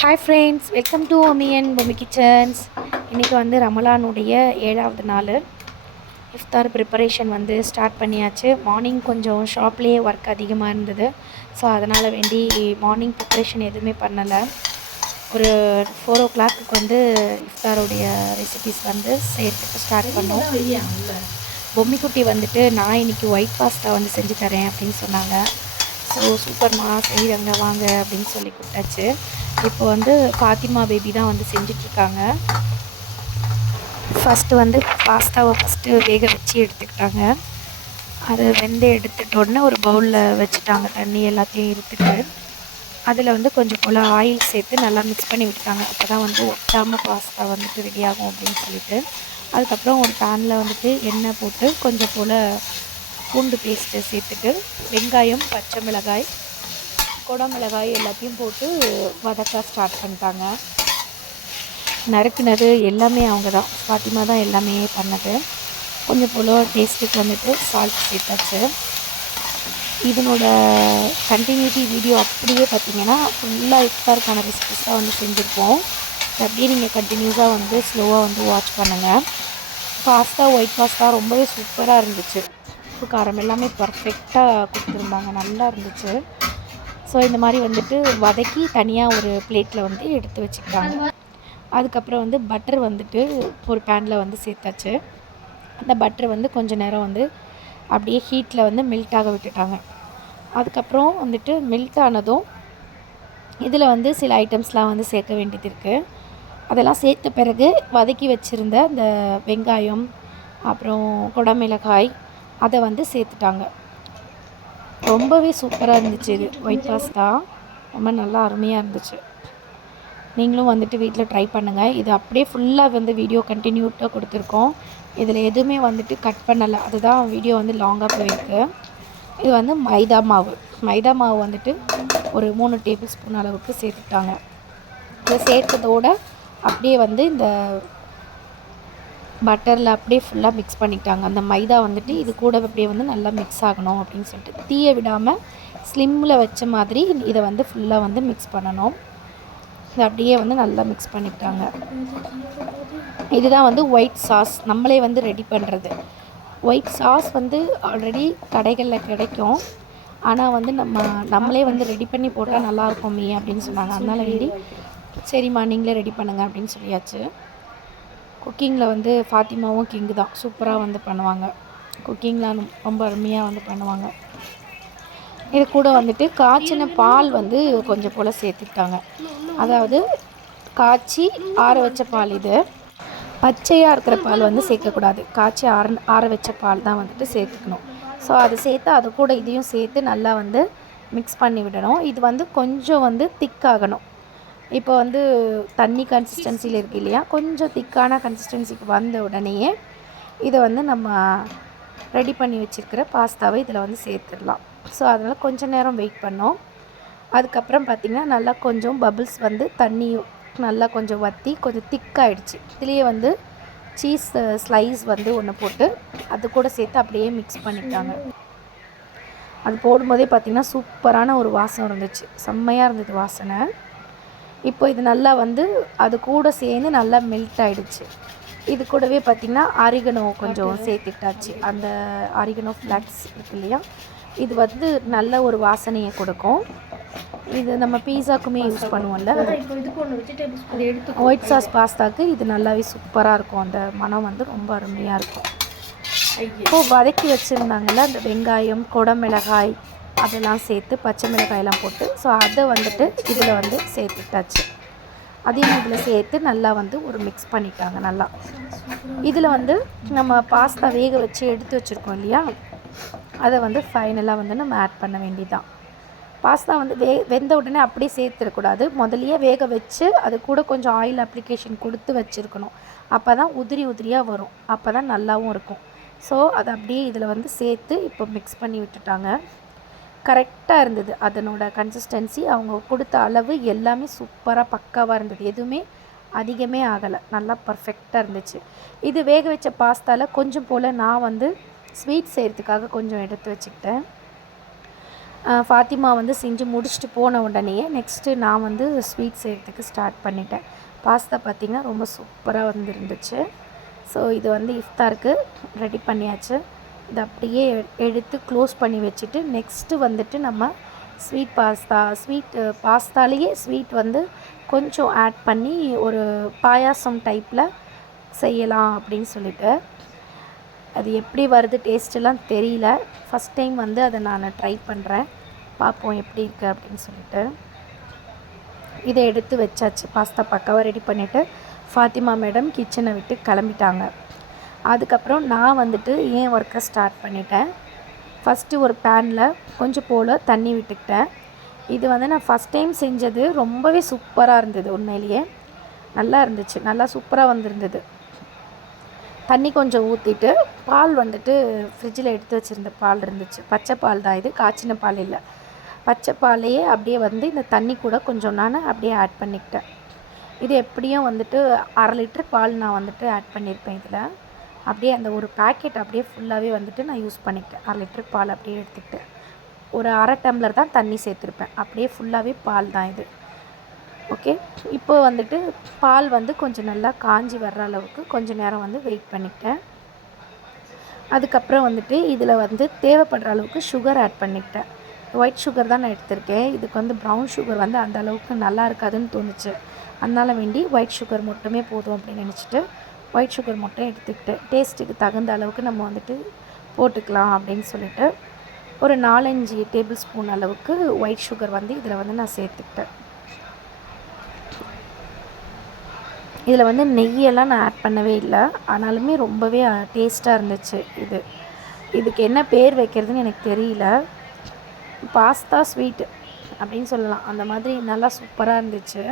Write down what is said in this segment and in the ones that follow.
Hi friends, welcome to Ami and Bommi kitchens. இன்றைக்கி வந்து ரமலானுடைய 7வது நாள். இஃப்தார் ப்ரிப்பரேஷன் வந்து ஸ்டார்ட் பண்ணியாச்சு. மார்னிங் கொஞ்சம் ஷாப்லேயே ஒர்க் அதிகமாக இருந்தது. ஸோ அதனால் வேண்டி மார்னிங் ப்ரிப்பரேஷன் எதுவுமே பண்ணலை. ஒரு 4 o'clock வந்து இஃப்தாருடைய ரெசிபிஸ் வந்து செய்கிறதுக்கு ஸ்டார்ட் பண்ணோம். பொம்மிக்குட்டி வந்துட்டு நான் இன்றைக்கி ஒயிட் பாஸ்தா வந்து செஞ்சு தரேன் அப்படின்னு சொன்னாங்க. ஸோ சூப்பர்மா செய்கிறாங்க வாங்க அப்படின்னு சொல்லி கொடுத்தாச்சு. இப்போ வந்து ஃபாத்திமா பேபி தான் வந்து செஞ்சிட்ருக்காங்க. ஃபஸ்ட்டு வந்து பாஸ்தாவை வேக வச்சு எடுத்துக்கிட்டாங்க. அது வெந்து எடுத்துட்டோடனே ஒரு பவுலில் வச்சுட்டாங்க. தண்ணி எல்லாத்தையும் இருத்துட்டு அதில் வந்து கொஞ்சம் போல் ஆயில் சேர்த்து நல்லா மிக்ஸ் பண்ணி விட்டாங்க. அப்போ தான் வந்து ஒட்டாமல் பாஸ்தா வந்துட்டு ரெடி ஆகும் அப்படின்னு சொல்லிட்டு. அதுக்கப்புறம் ஒரு பேனில் வந்துட்டு எண்ணெய் போட்டு கொஞ்சம் போல் பூண்டு பேஸ்ட்டு சேர்த்துட்டு வெங்காயம், பச்சை மிளகாய், குடமிளகாய் எல்லாத்தையும் போட்டு வதக்க ஸ்டார்ட் பண்ணிட்டாங்க. நறுக்குனது எல்லாமே அவங்க தான், ஃபாத்திமா தான் எல்லாமே பண்ணது. கொஞ்சம் போல் டேஸ்ட்டுக்கு வந்துட்டு சால்ட் சேர்த்தாச்சு. இதனோட கண்டினியூட்டி வீடியோ அப்படியே பார்த்திங்கன்னா ஃபுல்லாக இஃப்தாருக்கான ரெசிபிஸ் தான் வந்து செஞ்சுருப்போம். அப்படியே நீங்கள் கண்டினியூஸாக வந்து ஸ்லோவாக வந்து வாட்ச் பண்ணுங்கள். பாஸ்தா, ஒயிட் பாஸ்தா ரொம்பவே சூப்பராக இருந்துச்சு. உப்பு காரம் எல்லாமே பர்ஃபெக்டாக கொடுத்துருந்தாங்க, நல்லா இருந்துச்சு. ஸோ இந்த மாதிரி வந்துட்டு வதக்கி தனியாக ஒரு பிளேட்டில் வந்து எடுத்து வச்சுக்கிட்டாங்க. அதுக்கப்புறம் வந்து பட்டர் வந்துட்டு ஒரு பேனில் வந்து சேர்த்தாச்சு. அந்த பட்டர் வந்து கொஞ்சம் நேரம் வந்து அப்படியே ஹீட்டில் வந்து மெல்ட் ஆக விட்டுட்டாங்க. அதுக்கப்புறம் வந்துட்டு மெல்ட் ஆனதும் இதில் வந்து சில ஐட்டம்ஸ்லாம் வந்து சேர்க்க வேண்டியது இருக்குது. அதெல்லாம் சேர்த்த பிறகு வதக்கி வச்சுருந்த அந்த வெங்காயம், அப்புறம் குடமிளகாய் அதை வந்து சேர்த்துட்டாங்க. ரொம்பவே சூப்பராக இருந்துச்சு. இது ஒயிட் பாஸ்தா ரொம்ப நல்லா அருமையாக இருந்துச்சு. நீங்களும் வந்துட்டு வீட்டில் ட்ரை பண்ணுங்கள். இது அப்படியே ஃபுல்லாக வந்து வீடியோ கண்டினியூட்டாக கொடுத்துருக்கோம். இதில் எதுவுமே வந்துட்டு கட் பண்ணலை, அதுதான் வீடியோ வந்து லாங்காக போயிருக்கு. இது வந்து மைதா மாவு வந்துட்டு ஒரு 3 டேபிள் ஸ்பூன் அளவுக்கு சேர்த்துட்டாங்க. இதை சேர்த்ததோடு அப்படியே வந்து இந்த பட்டரில் அப்படியே ஃபுல்லாக மிக்ஸ் பண்ணிட்டாங்க. அந்த மைதா வந்துட்டு இது கூட அப்படியே வந்து நல்லா மிக்ஸ் ஆகணும் அப்படின்னு சொல்லிட்டு தீயை விடாமல் ஸ்லிம்மில் வச்ச மாதிரி இதை வந்து ஃபுல்லாக வந்து மிக்ஸ் பண்ணணும். இதை அப்படியே வந்து நல்லா மிக்ஸ் பண்ணிட்டாங்க. இதுதான் வந்து ஒயிட் சாஸ் நம்மளே வந்து ரெடி பண்ணுறது. ஒயிட் சாஸ் வந்து ஆல்ரெடி கடைகளில் கிடைக்கும். ஆனால் வந்து நம்மளே வந்து ரெடி பண்ணி போட்டால் நல்லாயிருக்கும் அப்படின்னு சொன்னாங்க. அதனால வேண்டி சரிம்மா நீங்களே ரெடி பண்ணுங்கள் அப்படின்னு சொல்லியாச்சு. குக்கிங்கில் வந்து ஃபாத்திமாவும் கிங்கு தான், சூப்பராக வந்து பண்ணுவாங்க. குக்கிங்லாம் ரொம்ப அருமையாக வந்து பண்ணுவாங்க. இது கூட வந்துட்டு காய்ச்சின பால் வந்து கொஞ்சம் போல் சேர்த்துக்கிட்டாங்க. அதாவது காய்ச்சி ஆற வச்ச பால். இது பச்சையாக இருக்கிற பால் வந்து சேர்க்கக்கூடாது. காய்ச்சி ஆற வச்ச பால் தான் வந்துட்டு சேர்த்துக்கணும். ஸோ அதை சேர்த்து அது கூட இதையும் சேர்த்து நல்லா வந்து மிக்ஸ் பண்ணி விடணும். இது வந்து கொஞ்சம் வந்து திக்காகணும். இப்போ வந்து தண்ணி கன்சிஸ்டன்சியில் இருக்குது இல்லையா, கொஞ்சம் திக்கான கன்சிஸ்டன்சிக்கு வந்த உடனேயே இதை வந்து நம்ம ரெடி பண்ணி வச்சுருக்கிற பாஸ்தாவை இதில் வந்து சேர்த்துடலாம். ஸோ அதனால் கொஞ்சம் நேரம் வெயிட் பண்ணோம். அதுக்கப்புறம் பார்த்திங்கன்னா நல்லா கொஞ்சம் பபிள்ஸ் வந்து தண்ணியும் நல்லா கொஞ்சம் வற்றி கொஞ்சம் திக்காகிடுச்சு. இதுலேயே வந்து சீஸ் ஸ்லைஸ் வந்து ஒன்று போட்டு அது கூட சேர்த்து அப்படியே மிக்ஸ் பண்ணிட்டாங்க. அது போடும்போதே பார்த்திங்கன்னா சூப்பரான ஒரு வாசனை இருந்துச்சு, செம்மையாக இருந்தது வாசனை. இப்போ இது நல்லா வந்து அது கூட சேர்ந்து நல்லா மெல்ட் ஆகிடுச்சு. இது கூடவே பார்த்திங்கன்னா ஆரிகனோ கொஞ்சம் சேர்த்துக்கிட்டாச்சு. அந்த ஆரிகனோ ஃப்ளாக்ஸ் இருக்கு இல்லையா, இது வந்து நல்ல ஒரு வாசனையை கொடுக்கும். இது நம்ம பீஸாக்குமே யூஸ் பண்ணுவோம்ல, ஒயிட் சாஸ் பாஸ்தாவுக்கு இது நல்லாவே சூப்பராக இருக்கும். அந்த மனம் வந்து ரொம்ப அருமையாக இருக்கும். இப்போது வதக்கி வச்சுருந்தாங்கள்ல அந்த வெங்காயம், குடமிளகாய் அதெல்லாம் சேர்த்து பச்சை மிளகாயெல்லாம் போட்டு ஸோ அதை வந்துட்டு இதில் வந்து சேர்த்துட்டாச்சு. அதையும் இதில் சேர்த்து நல்லா வந்து ஒரு மிக்ஸ் பண்ணிட்டாங்க. நல்லா இதில் வந்து நம்ம பாஸ்தா வேக வச்சு எடுத்து வச்சுருக்கோம் இல்லையா, அதை வந்து ஃபைனலாக வந்து நம்ம ஆட் பண்ண வேண்டியதுதான். பாஸ்தா வந்து வெந்த உடனே அப்படியே சேர்த்துடக்கூடாது. முதலையே வேக வச்சு அது கூட கொஞ்சம் ஆயில் அப்ளிகேஷன் கொடுத்து வச்சுருக்கணும். அப்போ தான் உதிரியாக வரும், அப்போ தான் நல்லாவும் இருக்கும். ஸோ அதை அப்படியே இதில் வந்து சேர்த்து இப்போ மிக்ஸ் பண்ணி விட்டுட்டாங்க. கரெக்டாக இருந்தது அதனோட கன்சிஸ்டன்சி. அவங்க கொடுத்த அளவு எல்லாமே சூப்பராக பக்காவாக இருந்தது. எதுவுமே அதிகமே ஆகலை, நல்லா பர்ஃபெக்டாக இருந்துச்சு. இது வேக வச்ச பாஸ்தாவில் கொஞ்சம் போல் நான் வந்து ஸ்வீட் செய்கிறதுக்காக கொஞ்சம் எடுத்து வச்சுக்கிட்டேன். ஃபாத்திமா வந்து செஞ்சு முடிச்சுட்டு போன உடனேயே நெக்ஸ்ட்டு நான் வந்து ஸ்வீட் செய்கிறதுக்கு ஸ்டார்ட் பண்ணிட்டேன். பாஸ்தா பார்த்திங்கன்னா ரொம்ப சூப்பராக வந்துருந்துச்சு. ஸோ இது வந்து இஃப்தாருக்கு ரெடி பண்ணியாச்சு. இதை அப்படியே எடுத்து க்ளோஸ் பண்ணி வச்சுட்டு நெக்ஸ்ட்டு வந்துட்டு நம்ம ஸ்வீட் பாஸ்தாலேயே ஸ்வீட் வந்து கொஞ்சம் ஆட் பண்ணி ஒரு பாயாசம் டைப்பில் செய்யலாம் அப்படின்னு சொல்லிட்டு. அது எப்படி வருது டேஸ்ட்டெல்லாம் தெரியல. ஃபஸ்ட் டைம் வந்து அதை நான் ட்ரை பண்ணுறேன், பார்ப்போம் எப்படி இருக்குது அப்படின்னு சொல்லிட்டு. இதை எடுத்து வச்சாச்சு. பாஸ்தா பக்காவாக ரெடி பண்ணிவிட்டு ஃபாத்திமா மேடம் கிச்சனை விட்டு கிளம்பிட்டாங்க. அதுக்கப்புறம் நான் வந்துட்டு என் ஒர்க்கை ஸ்டார்ட் பண்ணிட்டேன். ஃபஸ்ட்டு ஒரு பேனில் கொஞ்சம் போல் தண்ணி விட்டுக்கிட்டேன். இது வந்து நான் ஃபஸ்ட் டைம் செஞ்சது, ரொம்பவே சூப்பராக இருந்தது. உண்மையிலேயே நல்லா இருந்துச்சு, நல்லா சூப்பராக வந்திருந்தது. தண்ணி கொஞ்சம் ஊற்றிட்டு பால் வந்துட்டு ஃப்ரிட்ஜில் எடுத்து வச்சுருந்த பால் இருந்துச்சு. பச்சை பால் தான் இது, காய்ச்சின பால் இல்லை. பச்சை பாலையே அப்படியே வந்து இந்த தண்ணி கூட கொஞ்சம் நான் அப்படியே ஆட் பண்ணிக்கிட்டேன். இது எப்படியும் வந்துட்டு 1/2 லிட்டர் பால் நான் வந்துட்டு ஆட் பண்ணியிருப்பேன் இதில். அப்படியே அந்த ஒரு பேக்கெட் அப்படியே ஃபுல்லாகவே வந்துட்டு நான் யூஸ் பண்ணிக்கிட்டேன். 1/2 லிட்டர் பால் அப்படியே எடுத்துக்கிட்டேன். ஒரு 1/2 டம்ளர் தான் தண்ணி சேர்த்துருப்பேன். அப்படியே ஃபுல்லாகவே பால் தான் இது. ஓகே, இப்போ வந்துட்டு பால் வந்து கொஞ்சம் நல்லா காஞ்சி வர்ற அளவுக்கு கொஞ்சம் நேரம் வந்து வெயிட் பண்ணிக்கிட்டேன். அதுக்கப்புறம் வந்துட்டு இதில் வந்து தேவைப்படுற அளவுக்கு சுகர் ஆட் பண்ணிக்கிட்டேன். ஒயிட் சுகர் தான் நான் எடுத்திருக்கேன். இதுக்கு வந்து ப்ரௌன் சுகர் வந்து அந்த அளவுக்கு நல்லா இருக்காதுன்னு தோணுச்சு. அதனால் வேண்டி ஒயிட் சுகர் மட்டுமே போதும் அப்படின்னு நினச்சிட்டு ஒயிட் சுகர் மட்டும் எடுத்துக்கிட்டு டேஸ்ட்டுக்கு தகுந்த அளவுக்கு நம்ம வந்துட்டு போட்டுக்கலாம் அப்படின்னு சொல்லிட்டு ஒரு 4-5 டேபிள் ஸ்பூன் அளவுக்கு ஒயிட் சுகர் வந்து இதில் வந்து நான் சேர்த்துக்கிட்டேன். இதில் வந்து நெய்யெல்லாம் நான் ஆட் பண்ணவே இல்லை. ஆனாலுமே ரொம்பவே டேஸ்ட்டாக இருந்துச்சு. இதுக்கு என்ன பேர் வைக்கிறதுன்னு எனக்கு தெரியல. பாஸ்தா ஸ்வீட் அப்படின்னு சொல்லலாம். அந்த மாதிரி நல்லா சூப்பராக இருந்துச்சு.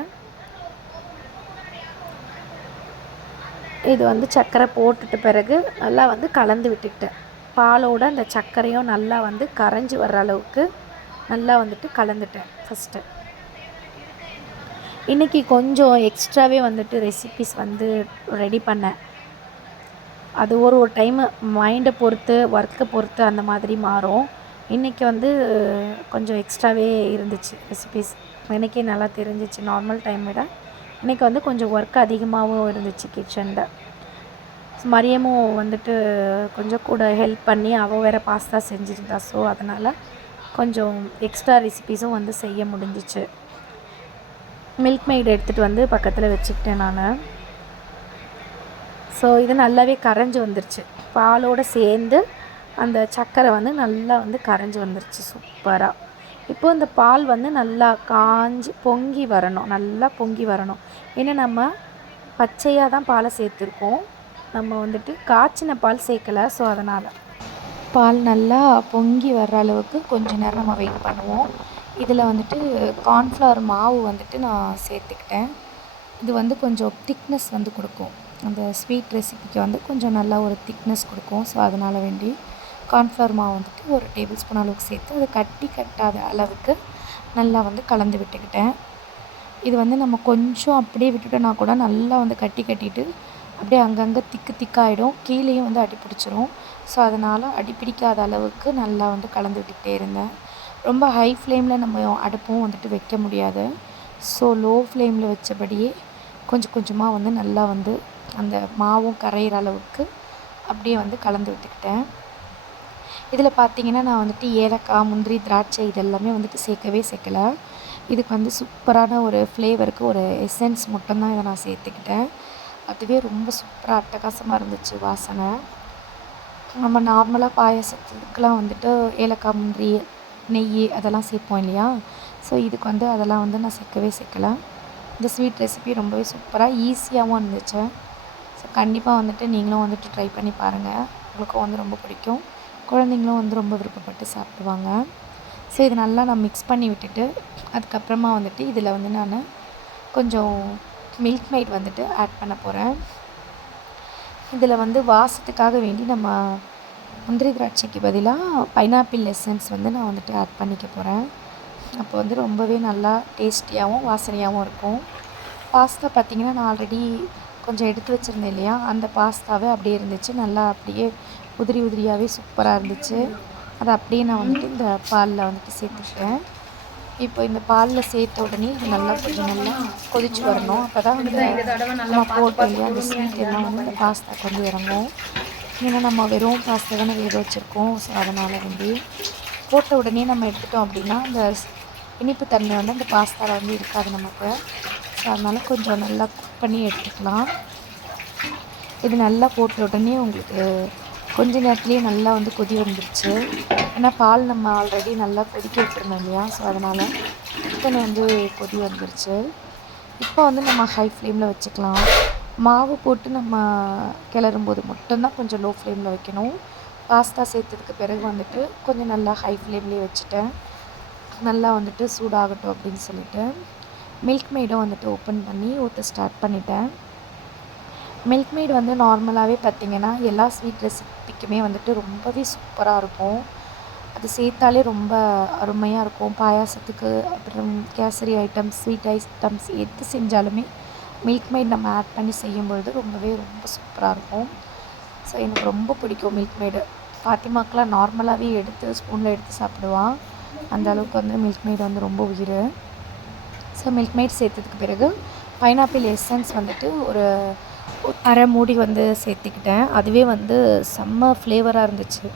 இது வந்து சர்க்கரை போட்டுட்ட பிறகு நல்லா வந்து கலந்து விட்டுக்கிட்டேன். பாலோட அந்த சர்க்கரையும் நல்லா வந்து கரைஞ்சி வர்ற அளவுக்கு நல்லா வந்துட்டு கலந்துட்டேன் ஃபஸ்ட்டு. இன்றைக்கி கொஞ்சம் எக்ஸ்ட்ராவே வந்துட்டு ரெசிபீஸ் வந்து ரெடி பண்ணேன். அது ஒரு டைமு மைண்டை பொறுத்து, ஒர்க்கை பொறுத்து அந்த மாதிரி மாறும். இன்றைக்கி வந்து கொஞ்சம் எக்ஸ்ட்ராவே இருந்துச்சு ரெசிபீஸ். எனக்கே நல்லா தெரிஞ்சிச்சு. நார்மல் டைம் விட இன்றைக்கி வந்து கொஞ்சம் ஒர்க் அதிகமாகவும் இருந்துச்சு கிச்சனில். மரியமும் வந்துட்டு கொஞ்சம் கூட ஹெல்ப் பண்ணி அவள் வேறு பாஸ்தா செஞ்சுருந்தா. ஸோ அதனால் கொஞ்சம் எக்ஸ்ட்ரா ரெசிபீஸும் வந்து செய்ய முடிஞ்சிச்சு. மில்க் மெய்டு எடுத்துகிட்டு வந்து பக்கத்தில் வச்சுக்கிட்டேன் நான். ஸோ இது நல்லாவே கரைஞ்சி வந்துருச்சு. பாலோடு சேர்ந்து அந்த சர்க்கரை வந்து நல்லா வந்து கரைஞ்சி வந்துருச்சு சூப்பராக. இப்போ இந்த பால் வந்து நல்லா காஞ்சி பொங்கி வரணும், நல்லா பொங்கி வரணும். ஏன்னா நம்ம பச்சையாக தான் பாலை சேர்த்துருக்கோம், நம்ம வந்துட்டு காய்ச்சின பால் சேர்க்கலை. ஸோ அதனால் பால் நல்லா பொங்கி வர்ற அளவுக்கு கொஞ்சம் நேரம் நம்ம வெயிட் பண்ணுவோம். இதில் வந்துட்டு கார்ன்ஃப்ளவர் மாவு வந்துட்டு நான் சேர்த்துக்கிட்டேன். இது வந்து கொஞ்சம் திக்னஸ் வந்து கொடுக்கும். அந்த ஸ்வீட் ரெசிபிக்கு வந்து கொஞ்சம் நல்லா ஒரு திக்னஸ் கொடுக்கும். ஸோ அதனால் வேண்டி கார்ன்ஃப்ளவர் மாவு வந்துட்டு ஒரு டேபிள் ஸ்பூன் அளவுக்கு சேர்த்து அது கட்டாத அளவுக்கு நல்லா வந்து கலந்து விட்டுக்கிட்டேன். இது வந்து நம்ம கொஞ்சம் அப்படியே விட்டுட்டோன்னா கூட நல்லா வந்து கட்டிட்டு அப்படியே அங்கங்கே திக்காகிடும், கீழேயும் வந்து அடி பிடிச்சிரும். ஸோ அதனால் அடி பிடிக்காத அளவுக்கு நல்லா வந்து கலந்து விட்டுக்கிட்டே இருந்தேன். ரொம்ப ஹை ஃப்ளேமில் நம்ம அடுப்பும் வந்துட்டு வைக்க முடியாது. ஸோ லோ ஃப்ளேமில் வச்சபடியே கொஞ்சம் கொஞ்சமாக வந்து நல்லா வந்து அந்த மாவும் கரையிற அளவுக்கு அப்படியே வந்து கலந்து விட்டுக்கிட்டேன். இதில் பார்த்திங்கன்னா நான் வந்துட்டு ஏலக்காய், முந்திரி, திராட்சை இதெல்லாமே வந்துட்டு சேர்க்கலை. இதுக்கு வந்து சூப்பரான ஒரு ஃப்ளேவருக்கு ஒரு எசன்ஸ் மட்டும்தான் இதை நான் சேர்த்துக்கிட்டேன். அதுவே ரொம்ப சூப்பராக அட்டகாசமாக இருந்துச்சு வாசனை. நம்ம நார்மலாக பாயாசத்துக்கெலாம் வந்துட்டு ஏலக்காய், முந்திரி, நெய் அதெல்லாம் சேர்ப்போம் இல்லையா. ஸோ இதுக்கு வந்து அதெல்லாம் வந்து நான் சேர்க்கலை. இந்த ஸ்வீட் ரெசிபி ரொம்பவே சூப்பராக ஈஸியாகவும் இருந்துச்சு. ஸோ கண்டிப்பாக வந்துட்டு நீங்களும் வந்துட்டு ட்ரை பண்ணி பாருங்கள். உங்களுக்கும் வந்து ரொம்ப பிடிக்கும். குழந்தைங்களும் வந்து ரொம்ப விருப்பப்பட்டு சாப்பிடுவாங்க. ஸோ இது நல்லா நான் மிக்ஸ் பண்ணி விட்டுட்டு அதுக்கப்புறமா வந்துட்டு இதில் வந்து நான் கொஞ்சம் மில்க் மெய்ட் வந்துட்டு ஆட் பண்ண போகிறேன். இதில் வந்து வாசத்துக்காக வேண்டி நம்ம முந்திரி திராட்சைக்கு பதிலாக பைனாப்பிள் எசன்ஸ் வந்து நான் வந்துட்டு ஆட் பண்ணிக்க போகிறேன். அப்போ வந்து ரொம்பவே நல்லா டேஸ்டியாகவும் வாசனையாகவும் இருக்கும். பாஸ்தா பார்த்திங்கன்னா நான் ஆல்ரெடி கொஞ்சம் எடுத்து வச்சுருந்தேன் இல்லையா, அந்த பாஸ்தாவே அப்படியே இருந்துச்சு. நல்லா அப்படியே உதிரியாகவே சூப்பராக இருந்துச்சு. அதை அப்படியே நான் வந்துட்டு இந்த பாலில் வந்துட்டு சேர்த்துக்கிட்டேன். இப்போ இந்த பாலில் சேர்த்த உடனே இது நல்லா கொஞ்சம் நல்லா கொதிச்சு வரணும். அப்போ தான் நம்ம போட்டோம் இல்லையா அந்த ஸ்வீட் எல்லாம் வந்து இந்த பாஸ்தாக்கு வந்து இறங்கும். ஏன்னா நம்ம வெறும் பாஸ்தா தானே வேக வச்சுருக்கோம். ஸோ அதனால் வந்து போட்ட உடனே நம்ம எடுத்துட்டோம் அப்படின்னா அந்த இனிப்பு தன்மை வந்து அந்த பாஸ்தாவில் வந்து இருக்காது நமக்கு. ஸோ அதனால் கொஞ்சம் நல்லா குக் பண்ணி எடுத்துக்கலாம். இது நல்லா போட்ட உடனே உங்களுக்கு கொஞ்ச நேரத்துலேயே நல்லா வந்து கொதி வந்துருச்சு. ஏன்னா பால் நம்ம ஆல்ரெடி நல்லா கொதிக்க விட்டுருந்தோம் இல்லையா, ஸோ அதனால் சிக்கன் வந்து கொதி வந்துருச்சு. இப்போ வந்து நம்ம ஹை ஃப்ளேமில் வச்சுக்கலாம். மாவு போட்டு நம்ம கிளறும்போது மட்டும்தான் கொஞ்சம் லோ ஃப்ளேமில் வைக்கணும். பாஸ்தா சேர்த்ததுக்கு பிறகு வந்துட்டு கொஞ்சம் நல்லா ஹை ஃப்ளேம்லேயே வச்சுட்டேன். நல்லா வந்துட்டு சூடாகட்டும் அப்படின்னு சொல்லிட்டு மில்க் மெய்டும் வந்துட்டு ஓப்பன் பண்ணி ஊற்ற ஸ்டார்ட் பண்ணிட்டேன். மில்க் மெய்டு வந்து நார்மலாகவே பார்த்திங்கன்னா எல்லா ஸ்வீட் ரெசிபிக்குமே வந்துட்டு ரொம்பவே சூப்பராக இருக்கும். அது சேர்த்தாலே ரொம்ப அருமையாக இருக்கும். பாயாசத்துக்கு அப்புறம் கேசரி ஐட்டம்ஸ், ஸ்வீட் ஐட்டம்ஸ் எது செஞ்சாலுமே மில்க் மெய்டு நம்ம ஆட் பண்ணி செய்யும்பொழுது ரொம்ப சூப்பராக இருக்கும். ஸோ எனக்கு ரொம்ப பிடிக்கும் மில்க் மெய்டு. ஃபாத்திமாக்கெலாம் நார்மலாகவே எடுத்து ஸ்பூனில் எடுத்து சாப்பிடுவான். அந்த அளவுக்கு வந்து மில்க் மெய்டு வந்து ரொம்ப உயிர். ஸோ மில்க் மெய்டு சேர்த்ததுக்கு பிறகு பைனாப்பிள் எசன்ஸ் வந்துட்டு ஒரு அரை மூடி வந்து சேர்த்துக்கிட்டேன். அதுவே வந்து செம்ம ஃப்ளேவராக இருந்துச்சு.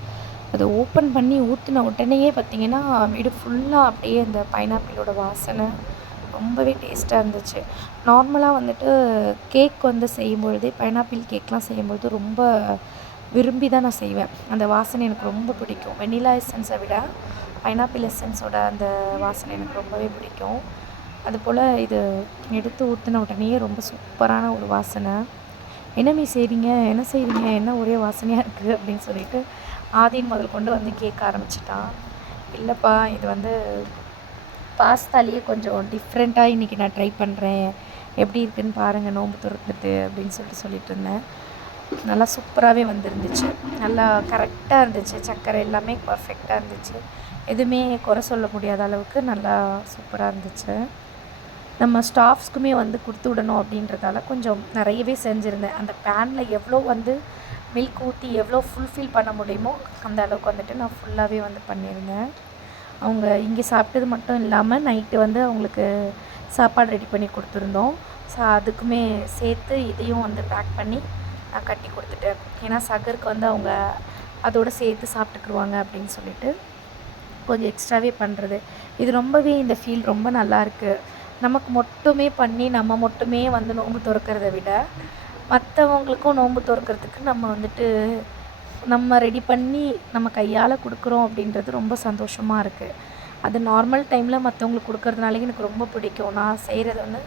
அதை ஓப்பன் பண்ணி ஊற்றின உடனேயே பார்த்திங்கன்னா வீடு ஃபுல்லாக அப்படியே இந்த பைனாப்பிளோட வாசனை ரொம்பவே டேஸ்ட்டாக இருந்துச்சு. நார்மலாக வந்துட்டு கேக் வந்து செய்யும்பொழுதே பைனாப்பிள் கேக்லாம் செய்யும்பொழுது ரொம்ப விரும்பி தான் நான் செய்வேன். அந்த வாசனை எனக்கு ரொம்ப பிடிக்கும். வெண்ணிலா எசன்ஸை விட பைனாப்பிள் எசன்ஸோட அந்த வாசனை எனக்கு ரொம்பவே பிடிக்கும். அதுபோல் இது எடுத்து ஊற்றின உடனேயே ரொம்ப சூப்பரான ஒரு வாசனை. என்ன செய்கிறீங்க, என்ன ஒரே வாசனையாக இருக்குது அப்படின்னு சொல்லிட்டு ஆதின் முதல் கொண்டு வந்து கேட்க ஆரம்பிச்சிட்டான். இல்லைப்பா, இது வந்து பாஸ்தாலேயே கொஞ்சம் டிஃப்ரெண்ட்டாக இன்றைக்கி நான் ட்ரை பண்ணுறேன், எப்படி இருக்குதுன்னு பாருங்கள் நோன்பு துறக்கிறது அப்படின்னு சொல்லிட்டு இருந்தேன். நல்லா சூப்பராகவே வந்துருந்துச்சு. நல்லா கரெக்டாக இருந்துச்சு. சர்க்கரை எல்லாமே பர்ஃபெக்டாக இருந்துச்சு. எதுவுமே குறை சொல்ல முடியாத அளவுக்கு நல்லா சூப்பராக இருந்துச்சு. நம்ம ஸ்டாஃப்ஸ்க்குமே வந்து கொடுத்து விடணும் அப்படின்றதால கொஞ்சம் நிறையவே செஞ்சுருந்தேன். அந்த பேனில் எவ்வளோ வந்து மில்க் ஊற்றி எவ்வளோ ஃபுல்ஃபில் பண்ண முடியுமோ அந்த அளவுக்கு வந்துட்டு நான் ஃபுல்லாகவே வந்து பண்ணியிருந்தேன். அவங்க இங்கே சாப்பிட்டது மட்டும் இல்லாமல் நைட்டு வந்து அவங்களுக்கு சாப்பாடு ரெடி பண்ணி கொடுத்துருந்தோம். ஸோ அதுக்குமே சேர்த்து இதையும் வந்து பேக் பண்ணி நான் கட்டி கொடுத்துட்டேன். ஏன்னா சகருக்கு வந்து அவங்க அதோடு சேர்த்து சாப்பிட்டுக்குருவாங்க அப்படின்னு சொல்லிட்டு கொஞ்சம் எக்ஸ்ட்ராவே பண்ணுறது. இது ரொம்பவே இந்த ஃபீல் ரொம்ப நல்லாயிருக்கு. நமக்கு மட்டுமே பண்ணி நம்ம மட்டுமே வந்து நோன்பு திறக்கிறத விட மற்றவங்களுக்கும் நோன்பு திறக்கிறதுக்கு நம்ம வந்துட்டு நம்ம ரெடி பண்ணி நம்ம கையால் கொடுக்குறோம் அப்படின்றது ரொம்ப சந்தோஷமாக இருக்குது. அது நார்மல் டைமில் மற்றவங்களுக்கு கொடுக்கறதுனாலே எனக்கு ரொம்ப பிடிக்கும். நான் செய்கிறது வந்து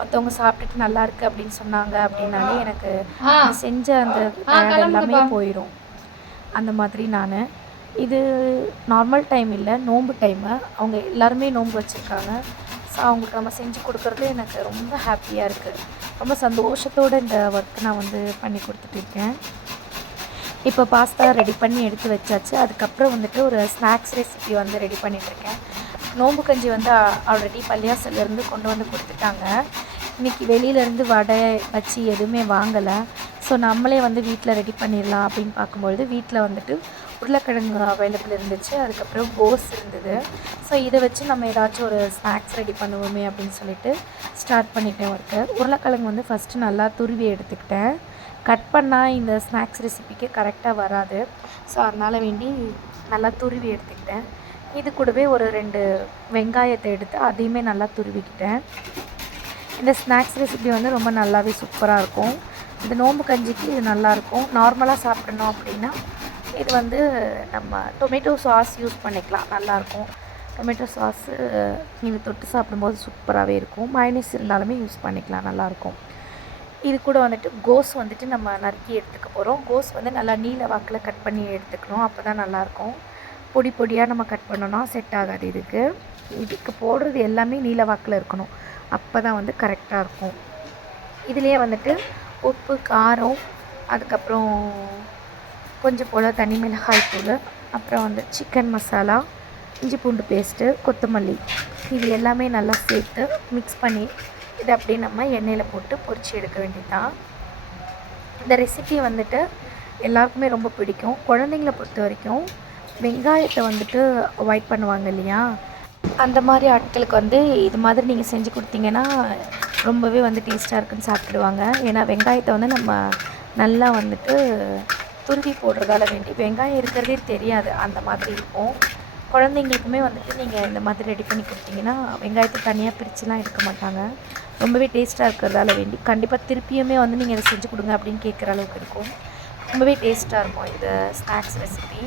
மற்றவங்க சாப்பிட்டுட்டு நல்லாயிருக்கு அப்படின்னு சொன்னாங்க அப்படின்னாலே எனக்கு செஞ்ச அந்த எல்லாமே போயிடும். அந்த மாதிரி நான் இது நார்மல் டைம் இல்லை, நோன்பு டைமு. அவங்க எல்லாருமே நோன்பு வச்சுருக்காங்க. ஸோ அவங்களுக்கு நம்ம செஞ்சு கொடுக்குறது எனக்கு ரொம்ப ஹாப்பியாக இருக்குது. ரொம்ப சந்தோஷத்தோடு இந்த ஒர்க் நான் வந்து பண்ணி கொடுத்துட்ருக்கேன். இப்போ பாஸ்தா ரெடி பண்ணி எடுத்து வச்சாச்சு. அதுக்கப்புறம் வந்துட்டு ஒரு ஸ்நாக்ஸ் ரெசிபி வந்து ரெடி பண்ணிகிட்ருக்கேன். நோம்பு கஞ்சி வந்து ஆல்ரெடி பள்ளியாசல்லேருந்து கொண்டு வந்து கொடுத்துட்டாங்க. இன்றைக்கி வெளியிலேருந்து வடை பச்சி எதுவுமே வாங்கலை. ஸோ நம்மளே வந்து வீட்டில் ரெடி பண்ணிடலாம் அப்படின்னு பார்க்கும்பொழுது வீட்டில் வந்துட்டு உருளைக்கிழங்கு அவைலபிள் இருந்துச்சு. அதுக்கப்புறம் கோஸ் இருந்தது. ஸோ இதை வச்சு நம்ம ஏதாச்சும் ஒரு ஸ்நாக்ஸ் ரெடி பண்ணுவோமே அப்படின்னு சொல்லிட்டு ஸ்டார்ட் பண்ணிட்டேன் ஒர்க்கு. உருளைக்கிழங்கு வந்து ஃபஸ்ட்டு நல்லா துருவி எடுத்துக்கிட்டேன். கட் பண்ணால் இந்த ஸ்நாக்ஸ் ரெசிபிக்கு கரெக்டாக வராது. ஸோ அதனால் வேண்டி நல்லா துருவி எடுத்துக்கிட்டேன். இது கூடவே ஒரு 2 வெங்காயத்தை எடுத்து அதையுமே நல்லா துருவிக்கிட்டேன். இந்த ஸ்நாக்ஸ் ரெசிபி வந்து ரொம்ப நல்லாவே சூப்பராக இருக்கும். இந்த நோம்பு கஞ்சிக்கு இது நல்லாயிருக்கும். நார்மலாக சாப்பிடணும் அப்படின்னா இது வந்து நம்ம டொமேட்டோ சாஸ் யூஸ் பண்ணிக்கலாம், நல்லாயிருக்கும். டொமேட்டோ சாஸு நீங்கள் தொட்டு சாப்பிடும்போது சூப்பராகவே இருக்கும். மயோனீஸ் இருந்தாலுமே யூஸ் பண்ணிக்கலாம், நல்லாயிருக்கும். இது கூட வந்துட்டு கோஸ் வந்துட்டு நம்ம நறுக்கி எடுத்துக்க போகிறோம். கோஸ் வந்து நல்லா நீல வாக்கில் கட் பண்ணி எடுத்துக்கணும், அப்போ தான் நல்லாயிருக்கும். பொடி பொடியாக நம்ம கட் பண்ணோன்னா செட் ஆகாது. இதுக்கு போடுறது எல்லாமே நீல வாக்கில் இருக்கணும், அப்போ தான் வந்து கரெக்டாக இருக்கும். இதுலேயே வந்துட்டு உப்பு, காரம், அதுக்கப்புறம் கொஞ்சம் போல் தனி மிளகாய் தூள், அப்புறம் வந்து சிக்கன் மசாலா, இஞ்சி பூண்டு பேஸ்ட்டு, கொத்தமல்லி, இது எல்லாமே நல்லா சேர்த்து மிக்ஸ் பண்ணி இதை அப்படியே நம்ம எண்ணெயில் போட்டு பொரிச்சு எடுக்க வேண்டியதுதான். இந்த ரெசிபி வந்துட்டு எல்லாருக்குமே ரொம்ப பிடிக்கும். குழந்தைங்கள பொறுத்த வரைக்கும் வெங்காயத்தை வந்துட்டு அவாய்ட் பண்ணுவாங்க இல்லையா, அந்த மாதிரி ஆட்களுக்கு வந்து இது மாதிரி நீங்கள் செஞ்சு கொடுத்தீங்கன்னா ரொம்பவே வந்து டேஸ்ட்டாக இருக்குன்னு சாப்பிடுவாங்க. ஏன்னா வெங்காயத்தை வந்து நம்ம நல்லா வந்துட்டு துருவி போடுறதால வேண்டி வெங்காயம் இருக்கிறதே தெரியாது, அந்த மாதிரி இருக்கும். குழந்தைங்களுக்குமே வந்துட்டு நீங்கள் இந்த மாதிரி ரெடி பண்ணி கொடுத்தீங்கன்னா வெங்காயத்தை தனியாக பிரிச்சுலாம் எடுக்க மாட்டாங்க. ரொம்பவே டேஸ்ட்டாக இருக்கிறதால வேண்டி கண்டிப்பாக திருப்பியுமே வந்து நீங்கள் இதை செஞ்சு கொடுங்க அப்படின்னு கேட்குற அளவுக்கு இருக்கும். ரொம்பவே டேஸ்ட்டாக இருக்கும் இது ஸ்நாக்ஸ் ரெசிபி.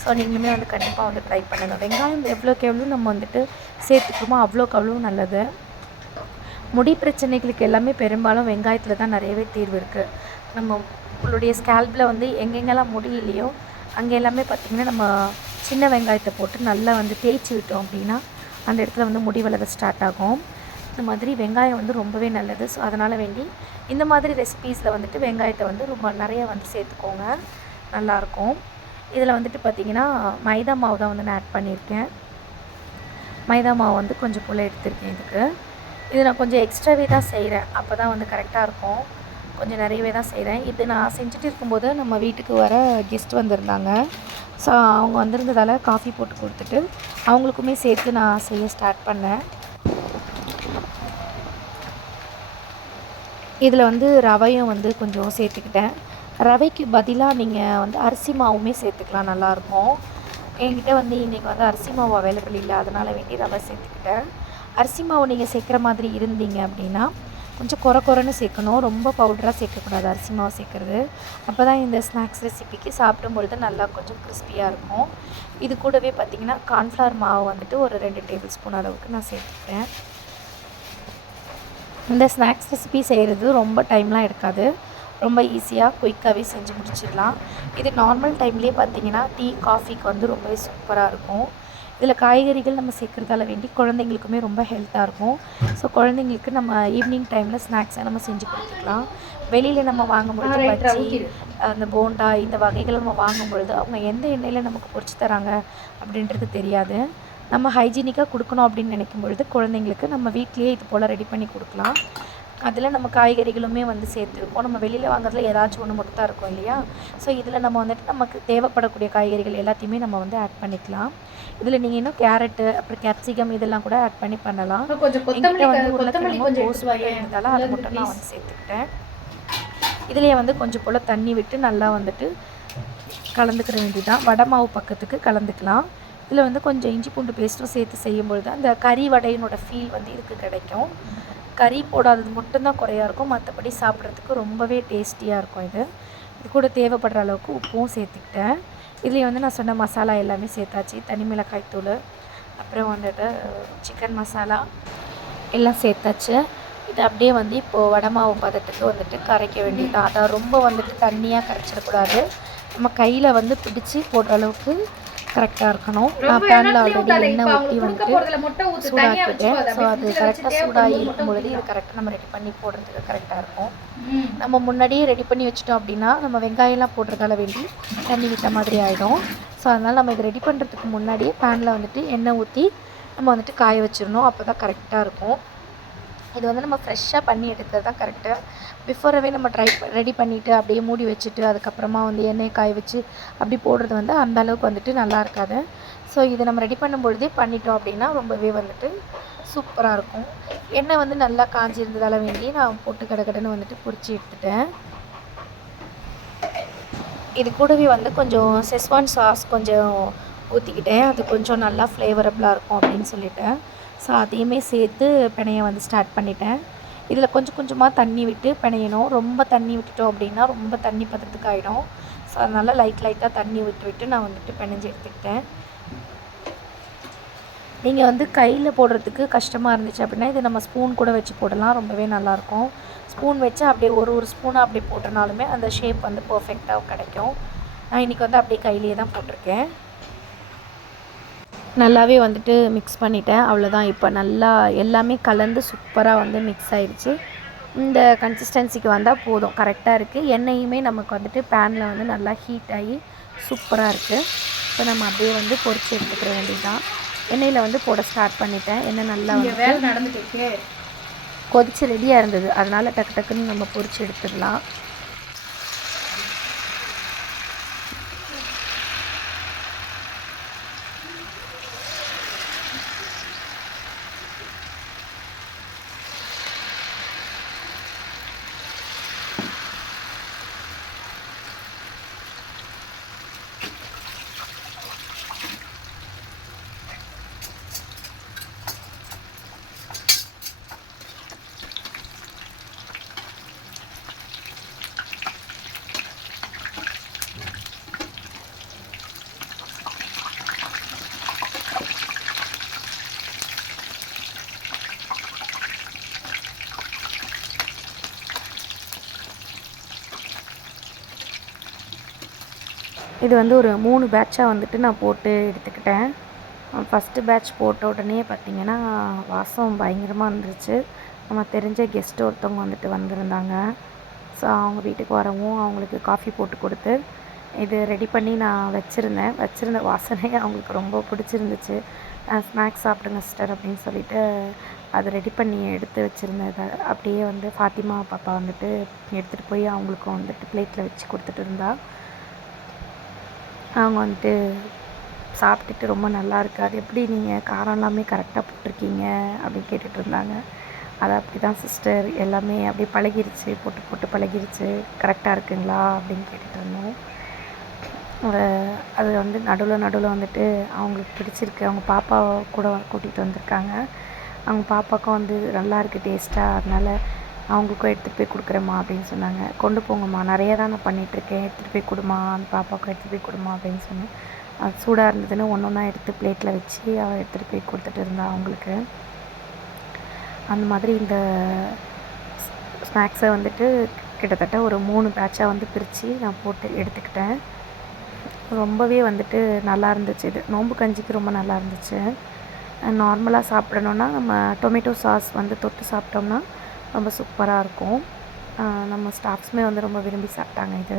ஸோ நீங்களுமே வந்து கண்டிப்பாக வந்து ட்ரை பண்ணுங்கள். வெங்காயம் எவ்வளோக்கு எவ்வளோ நம்ம வந்துட்டு சேர்த்துக்கிறோமோ அவ்வளோக்கு அவ்வளோ நல்லது. முடி பிரச்சனைகளுக்கு எல்லாமே பெரும்பாலும் வெங்காயத்தில் தான் நிறையவே தீர்வு இருக்குது. நம்மளுடைய ஸ்கேல்பில் வந்து எங்கெங்கெல்லாம் முடியலையோ அங்கே எல்லாமே பார்த்திங்கன்னா நம்ம சின்ன வெங்காயத்தை போட்டு நல்லா வந்து தேய்ச்சி விட்டோம் அப்படின்னா அந்த இடத்துல வந்து முடி வளர ஸ்டார்ட் ஆகும். இந்த மாதிரி வெங்காயம் வந்து ரொம்பவே நல்லது. ஸோ அதனால் வேண்டி இந்த மாதிரி ரெசிபீஸில் வந்துட்டு வெங்காயத்தை வந்து ரொம்ப நிறைய வந்து சேர்த்துக்கோங்க, நல்லாயிருக்கும். இதில் வந்துட்டு பார்த்திங்கன்னா மைதா மாவு தான் வந்து நான் ஆட் பண்ணியிருக்கேன். மைதா மாவு வந்து கொஞ்சம் போல் எடுத்திருக்கேன். இது நான் கொஞ்சம் எக்ஸ்ட்ராவே தான் செய்கிறேன், அப்போ தான் வந்து கரெக்டாக இருக்கும். கொஞ்சம் நிறையவே தான் செய்கிறேன். இது நான் செஞ்சுட்டு இருக்கும்போது நம்ம வீட்டுக்கு வர கெஸ்ட் வந்திருந்தாங்க. ஸோ அவங்க வந்திருந்ததால் காஃபி போட்டு கொடுத்துட்டு அவங்களுக்குமே சேர்த்து நான் செய்ய ஸ்டார்ட் பண்ணேன். இதில் வந்து ரவையும் வந்து கொஞ்சம் சேர்த்துக்கிட்டேன். ரவைக்கு பதிலாக நீங்கள் வந்து அரிசி மாவுமே சேர்த்துக்கலாம், நல்லாயிருக்கும். என்கிட்ட வந்து இன்றைக்கி வந்து அரிசி மாவு அவைலபிள் இல்லை, அதனால் வேண்டி ரவை சேர்த்துக்கிட்டேன். அரிசி மாவு நீங்கள் சேர்க்குற மாதிரி இருந்தீங்க அப்படின்னா கொஞ்சம் குறைன்னு சேர்க்கணும், ரொம்ப பவுடராக சேர்க்கக்கூடாது அரிசி மாவு சேர்க்குறது. அப்போ தான் இந்த ஸ்நாக்ஸ் ரெசிபிக்கு சாப்பிடும்பொழுது நல்லா கொஞ்சம் கிறிஸ்பியாக இருக்கும். இது கூடவே பார்த்திங்கன்னா கார்ன்ஃப்ளவர் மாவு வந்துட்டு ஒரு 2 டேபிள் ஸ்பூன் அளவுக்கு நான் சேர்த்துக்கிட்டேன். இந்த ஸ்நாக்ஸ் ரெசிபி செய்கிறது ரொம்ப டைம்லாம் எடுக்காது, ரொம்ப ஈஸியாக குயிக்காகவே செஞ்சு முடிச்சிடலாம். இது நார்மல் டைம்லேயே பார்த்திங்கன்னா டீ காஃபிக்கு வந்து ரொம்பவே சூப்பராக இருக்கும். இதில் காய்கறிகள் நம்ம சேர்க்குறதால வேண்டி குழந்தைங்களுக்குமே ரொம்ப ஹெல்த்தாக இருக்கும். ஸோ குழந்தைங்களுக்கு நம்ம ஈவினிங் டைமில் ஸ்நாக்ஸை நம்ம செஞ்சு கொடுத்துக்கலாம். வெளியில் நம்ம வாங்கும்பொழுது பஜ்ஜி, அந்த போண்டா இந்த வகைகளை நம்ம வாங்கும்பொழுது அவங்க எந்த எண்ணெயில் நமக்கு பொரிச்சு தராங்க அப்படின்றது தெரியாது. நம்ம ஹைஜீனிக்காக கொடுக்கணும் அப்படின்னு நினைக்கும் பொழுது குழந்தைங்களுக்கு நம்ம வீட்லேயே இது போல் ரெடி பண்ணி கொடுக்கலாம். அதில் நம்ம காய்கறிகளுமே வந்து சேர்த்துருப்போம். நம்ம வெளியில் வாங்குறதுல ஏதாச்சும் ஒன்று மட்டும் தான் இருக்கும் இல்லையா. ஸோ இதில் நம்ம வந்துட்டு நமக்கு தேவைப்படக்கூடிய காய்கறிகள் எல்லாத்தையுமே நம்ம வந்து ஆட் பண்ணிக்கலாம். இதில் நீங்கள் இன்னும் கேரட்டு, அப்புறம் கேப்சிகம் இதெல்லாம் கூட ஆட் பண்ணி பண்ணலாம். என்கிட்ட வந்து உருளைக்கிழங்கு கோஸ் இருந்தாலும் அதை மட்டும் நான் வந்து சேர்த்துக்கிட்டேன். இதிலேயே வந்து கொஞ்சம் போல் தண்ணி விட்டு நல்லா வந்துட்டு கலந்துக்கிற வேண்டியதான். வடை மாவு பக்கத்துக்கு கலந்துக்கலாம். இதில் வந்து கொஞ்சம் இஞ்சி பூண்டு பேஸ்ட்டும் சேர்த்து செய்யும்பொழுது அந்த கறி வடையினோட ஃபீல் வந்து இதுக்கு கிடைக்கும். கறி போடாதது மட்டும்தான் குறையாக இருக்கும், மற்றபடி சாப்பிட்றதுக்கு ரொம்பவே டேஸ்டியாக இருக்கும். இது கூட தேவைப்படுற அளவுக்கு உப்பும் சேர்த்துக்கிட்டேன். இதுலேயே வந்து நான் சொன்ன மசாலா எல்லாமே சேர்த்தாச்சு. தனி மிளகாய் தூள், அப்புறம் வந்துட்டு சிக்கன் மசாலா எல்லாம் சேர்த்தாச்சு. இது அப்படியே வந்து இப்போது வடை மாவு பதத்துக்கு வந்துட்டு கரைக்க வேண்டியது. அதான் ரொம்ப வந்துட்டு தண்ணியாக கரைச்சிடக்கூடாது, நம்ம கையில் வந்து பிடிச்சி போடுற அளவுக்கு கரெக்டாக இருக்கணும். நான் பேனில் ஆல்ரெடி எண்ணெய் ஊற்றி வந்துட்டு சூடாக்கிட்டேன். ஸோ அது கரெக்டாக சூடாகி இருக்கும்பொழுது இது கரெக்டாக நம்ம ரெடி பண்ணி போடுறதுக்கு கரெக்டாக இருக்கும். நம்ம முன்னாடியே ரெடி பண்ணி வச்சிட்டோம் அப்படின்னா நம்ம வெங்காயம்லாம் போடுறதால வேண்டி தண்ணி விட்ட மாதிரி ஆகிடும். ஸோ அதனால் நம்ம இது ரெடி பண்ணுறதுக்கு முன்னாடியே பேனில் வந்துட்டு எண்ணெய் ஊற்றி நம்ம வந்துட்டு காய வச்சிடணும், அப்போ தான் கரெக்டாக இருக்கும். இது வந்து நம்ம ஃப்ரெஷ்ஷாக பண்ணி எடுக்கிறது தான் கரெக்டு. பிஃபோராகவே நம்ம ரெடி பண்ணிவிட்டு அப்படியே மூடி வச்சுட்டு அதுக்கப்புறமா வந்து எண்ணெயை காய வச்சு அப்படி போடுறது வந்து அந்த அளவுக்கு வந்துட்டு நல்லா இருக்காது. ஸோ இதை நம்ம ரெடி பண்ணும்பொழுதே பண்ணிட்டோம் அப்படின்னா ரொம்பவே வந்துட்டு சூப்பராக இருக்கும். எண்ணெய் வந்து நல்லா காஞ்சிருந்ததால் வேண்டி நான் போட்டு கடகடன்னு வந்துட்டு பொரிச்சு எடுத்துட்டேன். இது கூடவே வந்து கொஞ்சம் செஸ்வான் சாஸ் கொஞ்சம் ஊற்றிக்கிட்டேன், அது கொஞ்சம் நல்லா ஃப்ளேவரபுளாக இருக்கும் அப்படின்னு சொல்லிட்டேன். ஸோ அதையுமே சேர்த்து பிணைய வந்து ஸ்டார்ட் பண்ணிட்டேன். இதில் கொஞ்சம் கொஞ்சமாக தண்ணி விட்டு பிணையணும். ரொம்ப தண்ணி விட்டுட்டோம் அப்படின்னா ரொம்ப தண்ணி பதத்துக்கு ஆகிடும். ஸோ அதனால் லைட்டாக தண்ணி விட்டு நான் வந்துட்டு பிணைஞ்சு எடுத்துக்கிட்டேன். நீங்கள் வந்து கையில் போடுறதுக்கு கஷ்டமாக இருந்துச்சு அப்படின்னா இது நம்ம ஸ்பூன் கூட வச்சு போடலாம், ரொம்பவே நல்லாயிருக்கும். ஸ்பூன் வச்சு அப்படியே ஒரு ஸ்பூனாக அப்படியே போட்டனாலுமே அந்த ஷேப் வந்து பர்ஃபெக்டாக கிடைக்கும். நான் இன்றைக்கி வந்து அப்படியே கையிலேயே தான் போட்டிருக்கேன். நல்லாவே வந்துட்டு மிக்ஸ் பண்ணிட்டேன். அவ்வளோதான், இப்போ நல்லா எல்லாமே கலந்து சூப்பராக வந்து மிக்ஸ் ஆகிடுச்சு. இந்த கன்சிஸ்டன்சிக்கு வந்தால் போதும், கரெக்டாக இருக்குது. எண்ணெயுமே நமக்கு வந்துட்டு பேனில் வந்து நல்லா ஹீட் ஆகி சூப்பராக இருக்குது. இப்போ நம்ம அப்படியே வந்து பொரிச்சு எடுத்துக்கிற வேண்டியதுதான். எண்ணெயில் வந்து போட ஸ்டார்ட் பண்ணிட்டேன். எண்ணெய் நல்லா வந்து நடந்துட்டு கொதிச்சு ரெடியாக இருந்தது, அதனால் டக்குன்னு நம்ம பொரிச்சு எடுத்துடலாம். இது வந்து ஒரு 3 பேட்சாக வந்துட்டு நான் போட்டு எடுத்துக்கிட்டேன். ஃபஸ்ட்டு பேட்ச் போட்ட உடனே பார்த்திங்கன்னா வாசம் பயங்கரமாக இருந்துச்சு. நம்ம தெரிஞ்ச கெஸ்ட் ஒருத்தவங்க வந்துட்டு வந்திருந்தாங்க. ஸோ அவங்க வீட்டுக்கு வரவும் அவங்களுக்கு காஃபி போட்டு கொடுத்து இது ரெடி பண்ணி நான் வச்சுருந்த வாசனை அவங்களுக்கு ரொம்ப பிடிச்சிருந்துச்சு. ஸ்நாக்ஸ் சாப்பிடுங்க சிஸ்டர் அப்படின்னு சொல்லிட்டு அதை ரெடி பண்ணி எடுத்து வச்சுருந்ததை அப்படியே வந்து ஃபாத்திமா பாப்பா வந்துட்டு எடுத்துகிட்டு போய் அவங்களுக்கும் வந்துட்டு பிளேட்டில் வச்சு கொடுத்துட்டு இருந்தா. அவங்க வந்துட்டு சாப்பிட்டுட்டு ரொம்ப நல்லா இருக்குது, அது எப்படி நீங்கள் காரம் எல்லாமே கரெக்டாக போட்டிருக்கீங்க அப்படின்னு கேட்டுட்டு இருந்தாங்க. அது அப்படி தான் சிஸ்டர், எல்லாமே அப்படியே பழகிருச்சு, போட்டு போட்டு பழகிருச்சு, கரெக்டாக இருக்குங்களா அப்படின்னு கேட்டுட்டு இருந்தோம். அது வந்து நடுவில் வந்துட்டு அவங்களுக்கு பிடிச்சிருக்கு. அவங்க பாப்பா கூட கூட்டிகிட்டு வந்திருக்காங்க. அவங்க பாப்பாவுக்கும் வந்து நல்லா இருக்குது டேஸ்ட்டாக, அதனால் அவங்களுக்கும் எடுத்துகிட்டு போய் கொடுக்குறேம்மா அப்படின்னு சொன்னாங்க. கொண்டு போங்கம்மா, நிறையா தான் நான் பண்ணிகிட்ருக்கேன், எடுத்துகிட்டு போய் கொடுமா, அந்த பாப்பாவுக்கும் எடுத்துகிட்டு போய் கொடுமா அப்படின்னு சொன்னேன். அது சூடாக இருந்ததுன்னு ஒன்று ஒன்றா எடுத்து பிளேட்டில் வச்சு அவள் எடுத்துகிட்டு போய் கொடுத்துட்டு இருந்தாள் அவங்களுக்கு. அந்த மாதிரி இந்த ஸ்நாக்ஸை வந்துட்டு கிட்டத்தட்ட ஒரு 3 பேட்சாக வந்து பிரித்து நான் போட்டு எடுத்துக்கிட்டேன். ரொம்பவே வந்துட்டு நல்லா இருந்துச்சு. இது நோம்பு கஞ்சிக்கு ரொம்ப நல்லா இருந்துச்சு. நார்மலாக சாப்பிடணுன்னா நம்ம டொமேட்டோ சாஸ் வந்து தொட்டு சாப்பிட்டோம்னா ரொம்ப சூப்பராக இருக்கும். நம்ம ஸ்டாஃப்ஸுமே வந்து ரொம்ப விரும்பி சாப்பிட்டாங்க. இது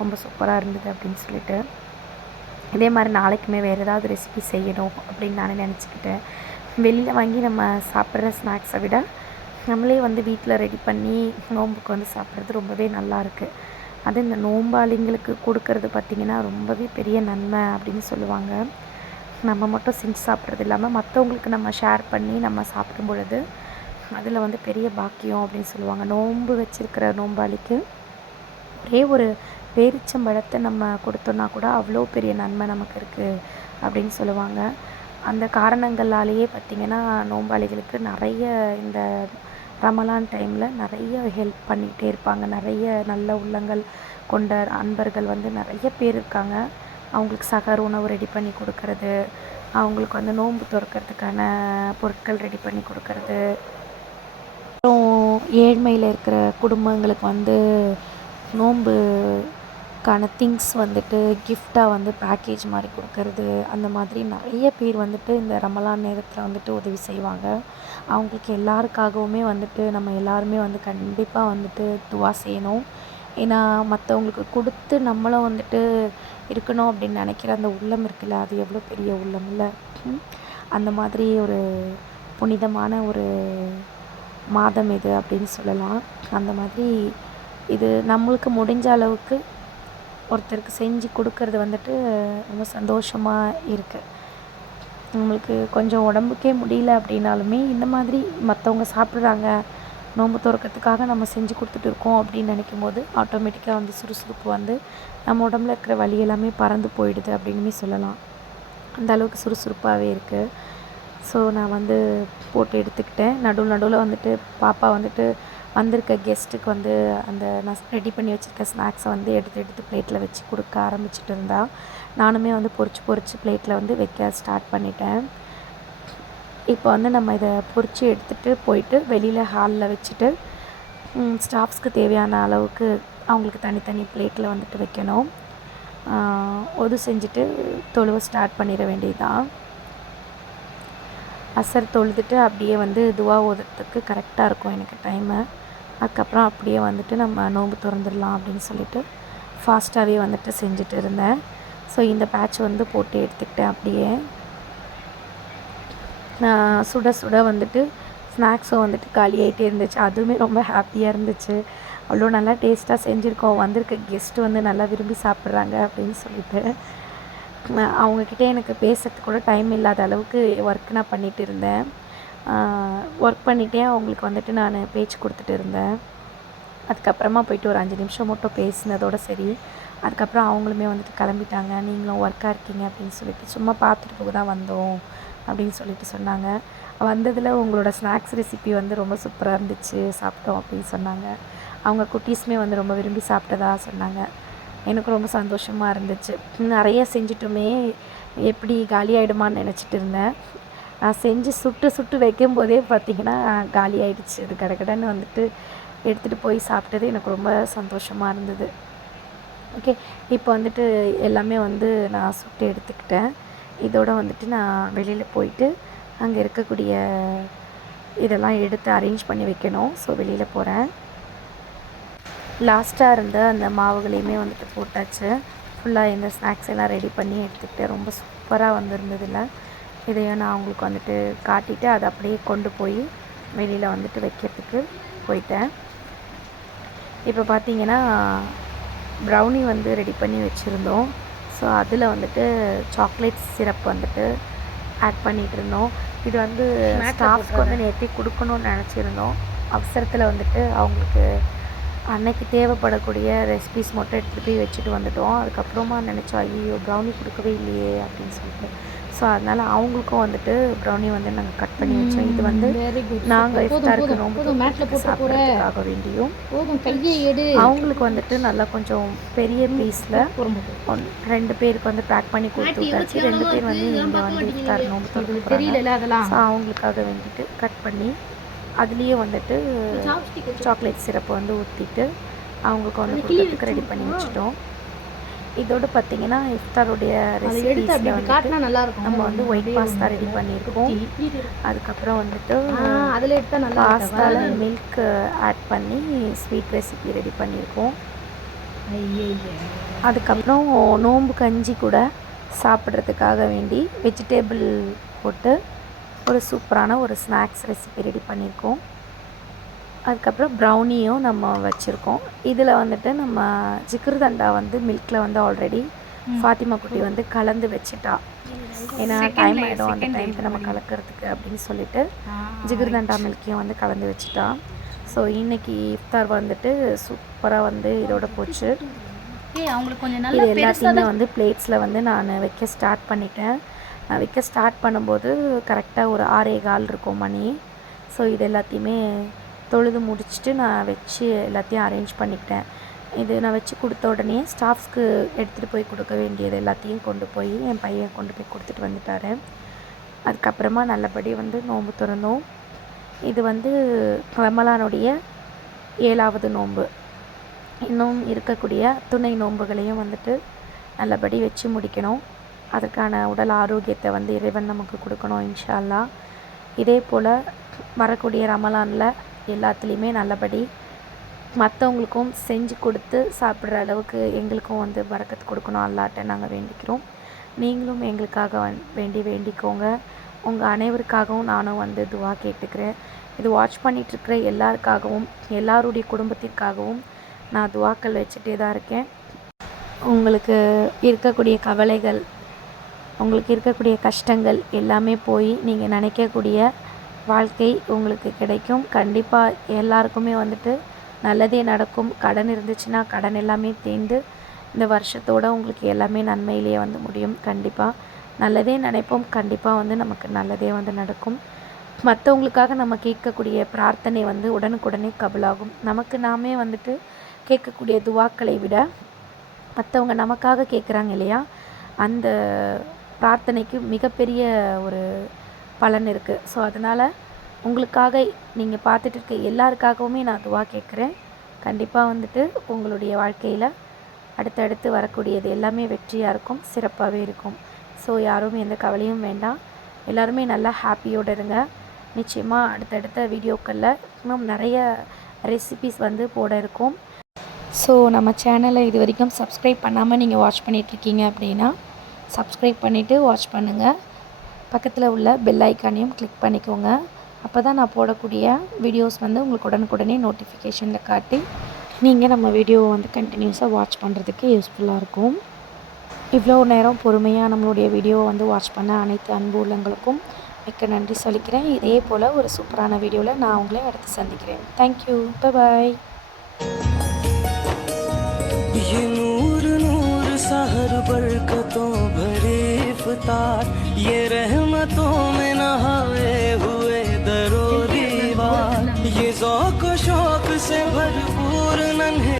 ரொம்ப சூப்பராக இருந்தது அப்படின்னு சொல்லிட்டு. இதே மாதிரி நாளைக்குமே வேறு ஏதாவது ரெசிபி செய்யணும் அப்படின்னு நானே நினச்சிக்கிட்டேன். வெளியில் வாங்கி நம்ம சாப்பிட்ற ஸ்நாக்ஸை விட நம்மளே வந்து வீட்டில் ரெடி பண்ணி நோம்புக்கு வந்து சாப்பிட்றது ரொம்பவே நல்லாயிருக்கு. அது இந்த நோம்பாளிங்களுக்கு கொடுக்கறது பார்த்திங்கன்னா ரொம்பவே பெரிய நன்மை அப்படின்னு சொல்லுவாங்க. நம்ம மட்டும் செஞ்சு சாப்பிட்றது இல்லாமல் மற்றவங்களுக்கு நம்ம ஷேர் பண்ணி நம்ம சாப்பிடும் பொழுது அதில் வந்து பெரிய பாக்கியம் அப்படின்னு சொல்லுவாங்க. நோன்பு வச்சுருக்கிற நோம்பாளிக்கு ஒரே ஒரு பேரிச்சம்பழத்தை நம்ம கொடுத்தோன்னா கூட அவ்வளோ பெரிய நன்மை நமக்கு இருக்குது அப்படின்னு சொல்லுவாங்க. அந்த காரணங்களாலேயே பார்த்திங்கன்னா நோம்பாளிகளுக்கு நிறைய இந்த ரமலான் டைமில் நிறைய ஹெல்ப் பண்ணிகிட்டே இருப்பாங்க. நிறைய நல்ல உள்ளங்கள் கொண்ட அன்பர்கள் வந்து நிறைய பேர் இருக்காங்க. அவங்களுக்கு சகர் உணவு ரெடி பண்ணி கொடுக்கறது, அவங்களுக்கு வந்து நோன்பு திறக்கிறதுக்கான பொருட்கள் ரெடி பண்ணி கொடுக்கறது, அப்புறம் ஏழ்மையில் இருக்கிற குடும்பங்களுக்கு வந்து நோன்புக்கான திங்ஸ் வந்துட்டு கிஃப்டாக வந்து பேக்கேஜ் மாதிரி கொடுக்கறது, அந்த மாதிரி நிறைய பேர் வந்துட்டு இந்த ரமலான் நேரத்தில் வந்துட்டு உதவி செய்வாங்க. அவங்களுக்கு எல்லாருக்காகவுமே வந்துட்டு நம்ம எல்லாருமே வந்து கண்டிப்பாக வந்துட்டு துவா செய்யணும். ஏன்னா மற்றவங்களுக்கு கொடுத்து நம்மளும் வந்துட்டு இருக்கணும் அப்படின்னு நினைக்கிற அந்த உள்ளம் இருக்குல்ல, அது எவ்வளோ பெரிய உள்ளம் இல்லை. அந்த மாதிரி ஒரு புனிதமான ஒரு மாதம் இது அப்படின்னு சொல்லலாம். அந்த மாதிரி இது நம்மளுக்கு முடிஞ்ச அளவுக்கு ஒருத்தருக்கு செஞ்சு கொடுக்கறது வந்துட்டு ரொம்ப சந்தோஷமாக இருக்குது. நம்மளுக்கு கொஞ்சம் உடம்புக்கே முடியல அப்படின்னாலுமே இந்த மாதிரி மற்றவங்க சாப்பிட்றாங்க, நோன்பு திறக்கிறதுக்காக நம்ம செஞ்சு கொடுத்துட்டு இருக்கோம் அப்படின்னு நினைக்கும் போது ஆட்டோமேட்டிக்காக வந்து சுறுசுறுப்பு வந்து நம்ம உடம்புல இருக்கிற வலி எல்லாமே பறந்து போயிடுது அப்படின்னுமே சொல்லலாம். அந்த அளவுக்கு சுறுசுறுப்பாகவே இருக்குது. ஸோ நான் வந்து போட்டு எடுத்துக்கிட்டேன். நடுவில் வந்துட்டு பாப்பா வந்துட்டு வந்திருக்க கெஸ்ட்டுக்கு வந்து அந்த நான் ரெடி பண்ணி வச்சுருக்க ஸ்நாக்ஸை வந்து எடுத்து பிளேட்டில் வச்சு கொடுக்க ஆரம்பிச்சிட்டு இருந்தா. நானுமே வந்து பொரிச்சு பிளேட்டில் வந்து வைக்க ஸ்டார்ட் பண்ணிட்டேன். இப்போ வந்து நம்ம இதை பொரித்து எடுத்துகிட்டு போயிட்டு வெளியில் ஹாலில் வச்சுட்டு ஸ்டாஃப்ஸ்க்கு தேவையான அளவுக்கு அவங்களுக்கு தனித்தனி பிளேட்டில் வந்துட்டு வைக்கணும். செஞ்சுட்டு தொழுவ ஸ்டார்ட் பண்ணிட வேண்டியதுதான். அசர் தொழுதுட்டு அப்படியே வந்து துவா ஓதுறதுக்கு கரெக்டாக இருக்கும் எனக்கு டைமு. அதுக்கப்புறம் அப்படியே வந்துட்டு நம்ம நோன்பு திறந்துடலாம் அப்படின்னு சொல்லிட்டு ஃபாஸ்ட்டாகவே வந்துட்டு செஞ்சுட்டு இருந்தேன். ஸோ இந்த பேட்ச் வந்து போட்டு எடுத்துக்கிட்டேன். அப்படியே சுட சுட வந்துட்டு ஸ்நாக்ஸும் வந்துட்டு காலியாகிட்டே இருந்துச்சு. அதுவுமே ரொம்ப ஹாப்பியாக இருந்துச்சு. அவ்வளோ நல்லா டேஸ்ட்டாக செஞ்சுருக்கோம், வந்திருக்க கெஸ்ட்டு வந்து நல்லா விரும்பி சாப்பிட்றாங்க அப்படின்னு சொல்லிட்டு. அவங்கக்கிட்ட எனக்கு பேசுறதுக்கு கூட டைம் இல்லாத அளவுக்கு ஒர்க் நான் பண்ணிகிட்டு இருந்தேன். ஒர்க் பண்ணிகிட்டே அவங்களுக்கு வந்துட்டு நான் பேச்சு கொடுத்துட்டு இருந்தேன். அதுக்கப்புறமா போயிட்டு ஒரு 5 நிமிஷம் மட்டும் பேசினதோடு சரி. அதுக்கப்புறம் அவங்களுமே வந்துட்டு கிளம்பிட்டாங்க. நீங்களும் ஒர்க்காக இருக்கீங்க அப்படின்னு சொல்லிட்டு சும்மா பார்த்துட்டு போக தான் வந்தோம் அப்படின்னு சொல்லிட்டு சொன்னாங்க. வந்ததில் உங்களோட ஸ்நாக்ஸ் ரெசிபி வந்து ரொம்ப சூப்பராக இருந்துச்சு, சாப்பிட்டோம் அப்படின்னு சொன்னாங்க. அவங்க குட்டீஸுமே வந்து ரொம்ப விரும்பி சாப்பிட்டதா சொன்னாங்க. எனக்கு ரொம்ப சந்தோஷமாக இருந்துச்சு. நிறைய செஞ்சிட்டோமே, எப்படி காலி ஆகிடுமான்னு நினச்சிட்டு இருந்தேன். நான் செஞ்சு சுட்டு வைக்கும்போதே பார்த்திங்கன்னா காலி ஆகிடுச்சு. அது கடகடன்னு வந்துட்டு எடுத்துகிட்டு போய் சாப்பிட்டது எனக்கு ரொம்ப சந்தோஷமாக இருந்தது. ஓகே, இப்போ வந்துட்டு எல்லாமே வந்து நான் சுட்டு எடுத்துக்கிட்டேன். இதோட வந்துட்டு நான் வெளியில் போயிட்டு அங்கே இருக்கக்கூடிய இதெல்லாம் எடுத்து அரேஞ்ச் பண்ணி வைக்கணும். ஸோ வெளியில் போகிறேன். லாஸ்ட்டாக இருந்த அந்த மாவுகளையுமே வந்துட்டு போட்டாச்சு. ஃபுல்லாக இந்த ஸ்நாக்ஸ் எல்லாம் ரெடி பண்ணி எடுத்துக்கிட்டேன். ரொம்ப சூப்பராக வந்திருந்ததில்ல. இதையும் நான் அவங்களுக்கு வந்துட்டு காட்டிட்டு அதை அப்படியே கொண்டு போய் வெளியில் வந்துட்டு வைக்கிறதுக்கு போயிட்டேன். இப்போ பார்த்தீங்கன்னா ப்ரௌனி வந்து ரெடி பண்ணி வச்சுருந்தோம். ஸோ அதில் வந்துட்டு சாக்லேட் சிரப் வந்துட்டு ஆட் பண்ணிகிட்டு இருந்தோம். இது வந்து ஸ்டாஃப்ஸ்க்கு வந்து நேற்றே கொடுக்கணும்னு நினச்சிருந்தோம். அவசரத்தில் வந்துட்டு அவங்களுக்கு அன்னைக்கு தேவைப்படக்கூடிய ரெசிபிஸ் மட்டும் எடுத்துகிட்டு போய் வச்சுட்டு வந்துட்டோம். அதுக்கப்புறமா நினச்சோம், ஐயோ ப்ரௌனி கொடுக்கவே இல்லையே அப்படின்னு சொல்லிட்டு. ஸோ அதனால் அவங்களுக்கும் வந்துட்டு ப்ரௌனி வந்து நாங்கள் கட் பண்ணி வச்சோம். இது வந்து நாங்கள் இஃப்தாருக்கு நோம்பு சாப்பிட்றதுக்காக வேண்டியும் அவங்களுக்கு வந்துட்டு நல்லா கொஞ்சம் பெரிய பீஸில் 2 பேருக்கு வந்து பேக் பண்ணி கொடுத்து விட்டாச்சு. 2 பேர் வந்து இங்கே வந்து இஃப்தார் நோம்பு திறக்கிறாங்க. ஸோ அவங்களுக்காக வேண்டிட்டு கட் பண்ணி அதுலேயே வந்துட்டு சாக்லேட் சிரப்பை வந்து ஊற்றிட்டு அவங்களுக்கு வந்து கொடுக்கறதுக்கு ரெடி பண்ணி வச்சுட்டோம். இதோடு பார்த்திங்கன்னா இஃப்தாருடைய ரெசிபிஸில் வந்துட்டு நம்ம வந்து ஒயிட் பாஸ்தா ரெடி பண்ணியிருக்கோம். அதுக்கப்புறம் வந்துட்டு பாஸ்தாவில் மில்க் ஆட் பண்ணி ஸ்வீட் ரெசிபி ரெடி பண்ணியிருக்கோம். அதுக்கப்புறம் நோம்பு கஞ்சி கூட சாப்பிட்றதுக்காக வேண்டி வெஜிடேபிள் போட்டு ஒரு சூப்பரான ஒரு ஸ்நாக்ஸ் ரெசிபி ரெடி பண்ணியிருக்கோம். அதுக்கப்புறம் ப்ரௌனியும் நம்ம வச்சுருக்கோம். இதில் வந்துட்டு நம்ம ஜிகிர்தண்டா வந்து மில்கில் வந்து ஆல்ரெடி ஃபாத்திமா குட்டி வந்து கலந்து வச்சுட்டா. ஏன்னா டைம் ஆகிடும், அந்த டைமுக்கு நம்ம கலக்கிறதுக்கு அப்படின்னு சொல்லிட்டு ஜிகிர்தண்டா மில்கையும் வந்து கலந்து வச்சுட்டா. ஸோ இன்றைக்கி இஃப்தார் வந்துட்டு சூப்பராக வந்து இதோட போச்சு. இது எல்லாத்தையுமே வந்து பிளேட்ஸில் வந்து நான் வைக்க ஸ்டார்ட் பண்ணிட்டேன். நான் வைக்க ஸ்டார்ட் பண்ணும்போது கரெக்டாக ஒரு 6:15 இருக்கும் மணி. ஸோ இது எல்லாத்தையுமே தொழுது முடிச்சுட்டு நான் வச்சு எல்லாத்தையும் அரேஞ்ச் பண்ணிக்கிட்டேன். இது நான் வச்சு கொடுத்த உடனே ஸ்டாஃப்ஸ்க்கு எடுத்துகிட்டு போய் கொடுக்க வேண்டியது எல்லாத்தையும் கொண்டு போய் என் பையன் கொண்டு போய் கொடுத்துட்டு வந்துட்டார். அதுக்கப்புறமா நல்லபடி வந்து நோன்பு திறந்தோம். இது வந்து ரமலானுடைய 7வது நோன்பு. இன்னும் இருக்கக்கூடிய துணை நோன்புகளையும் வந்துட்டு நல்லபடி வச்சு முடிக்கணும். அதற்கான உடல் ஆரோக்கியத்தை வந்து இறைவன் நமக்கு கொடுக்கணும் இன்ஷா அல்லாஹ். இதே போல் வரக்கூடிய ரமலானில் எல்லாத்துலேயுமே நல்லபடி மற்றவங்களுக்கும் செஞ்சு கொடுத்து சாப்பிட்ற அளவுக்கு எங்களுக்கும் வந்து பரக்கத்து கொடுக்கணும் அல்லாஹ்ட்ட நாங்கள் வேண்டிக்கிறோம். நீங்களும் எங்களுக்காக வேண்டிக்கோங்க. உங்கள் அனைவருக்காகவும் நானும் வந்து துவா கேட்டுக்கிறேன். இது வாட்ச் பண்ணிகிட்ருக்கிற எல்லாருக்காகவும் எல்லாருடைய குடும்பத்திற்காகவும் நான் துவாக்கள் வச்சுட்டே தான் இருக்கேன். உங்களுக்கு இருக்கக்கூடிய கவலைகள், உங்களுக்கு இருக்கக்கூடிய கஷ்டங்கள் எல்லாமே போய் நீங்கள் நினைக்கக்கூடிய வாழ்க்கை உங்களுக்கு கிடைக்கும். கண்டிப்பாக எல்லாருக்குமே வந்துட்டு நல்லதே நடக்கும். கடன் இருந்துச்சுன்னா கடன் எல்லாமே தீர்ந்து இந்த வருஷத்தோடு உங்களுக்கு எல்லாமே நன்மையிலேயே வந்து முடியும். கண்டிப்பாக நல்லதே நினைப்போம். கண்டிப்பாக வந்து நமக்கு நல்லதே வந்து நடக்கும். மற்றவங்களுக்காக நம்ம கேட்கக்கூடிய பிரார்த்தனை வந்து உடனுக்குடனே கபுலாகும். நமக்கு நாமே வந்துட்டு கேட்கக்கூடிய துவாக்களை விட மற்றவங்க நமக்காக கேட்குறாங்க இல்லையா, அந்த பிரார்த்தனைக்கு மிகப்பெரிய ஒரு பலன் இருக்குது. ஸோ அதனால் உங்களுக்காக நீங்கள் பார்த்துட்டு இருக்க எல்லாருக்காகவுமே நான் துவா கேட்குறேன். கண்டிப்பாக வந்துட்டு உங்களுடைய வாழ்க்கையில் அடுத்தடுத்து வரக்கூடியது எல்லாமே வெற்றியாக இருக்கும், சிறப்பாகவே இருக்கும். ஸோ யாரும் எந்த கவலையும் வேண்டாம். எல்லாருமே நல்லா ஹாப்பியோடு இருங்க. நிச்சயமாக அடுத்தடுத்த வீடியோக்களில் இன்னும் நிறைய ரெசிபிஸ் வந்து போட இருக்கும். ஸோ நம்ம சேனலை இது வரைக்கும் சப்ஸ்கிரைப் பண்ணாமல் நீங்கள் வாட்ச் பண்ணிகிட்ருக்கீங்க அப்படின்னா சப்ஸ்கிரைப் பண்ணிவிட்டு வாட்ச் பண்ணுங்கள். பக்கத்தில் உள்ள பெல் ஐக்கானையும் கிளிக் பண்ணிக்கோங்க. அப்போ தான் நான் போடக்கூடிய வீடியோஸ் வந்து உங்களுக்கு உடனுக்குடனே நோட்டிஃபிகேஷனில் காட்டி நீங்கள் நம்ம வீடியோவை வந்து கண்டினியூஸாக வாட்ச் பண்ணுறதுக்கு யூஸ்ஃபுல்லாக இருக்கும். இவ்வளோ நேரம் பொறுமையாக நம்மளுடைய வீடியோவை வந்து வாட்ச் பண்ண அனைத்து அன்பு உள்ளங்களுக்கும் மிக்க நன்றி சொல்லிக்கிறேன். இதே போல் ஒரு சூப்பரான வீடியோவில் நான் உங்களை அடுத்து சந்திக்கிறேன். தேங்க்யூ, பாய். ये नूर नूर सहर बरकतों भरे इफ्तार, ये रहमतों में नहाए हुए दरो दीवार, ये ज़ौक़ शौक़ से भरपूर नन्हे